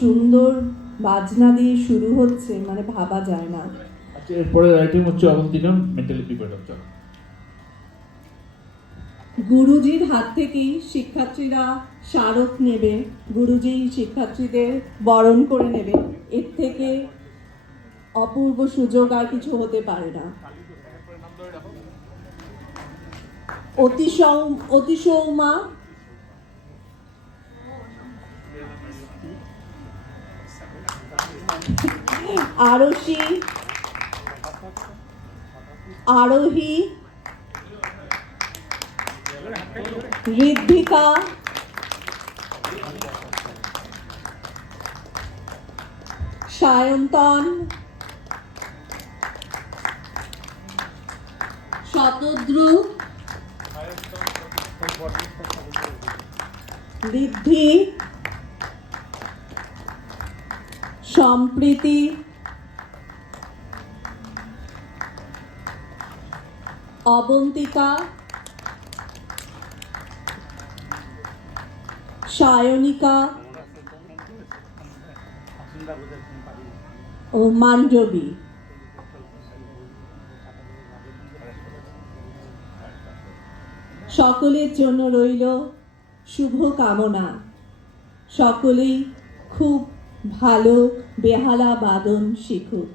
সুন্দর বাজনা দিয়ে শুরু হচ্ছে, মানে ভাবা যায় না। আচ্ছা, এরপরে আইটেম হচ্ছে অবন্তিকা মেন্টালি প্রিপেয়ার্ড হচ্ছে। গুরুজির হাত থেকেই শিক্ষার্থীরা স্মারক নেবে, গুরুজি শিক্ষার্থীদের বরণ করে নেবে। এর থেকে অপূর্ব সুযোগ আর কিছু হতে পারে না। অতিসৌমা, আরশি, আরোহী, ঋদ্ধিকা, সায়ন্তন, শতদ্রু, ঋদ্ধি, সম্প্রীতি, অবন্তিকা, সায়নিকা ও মান্ডবী। সকলের জন্য রইল শুভ কামনা। সকলেই খুব ভালো বেহালা বাদন শিখুক।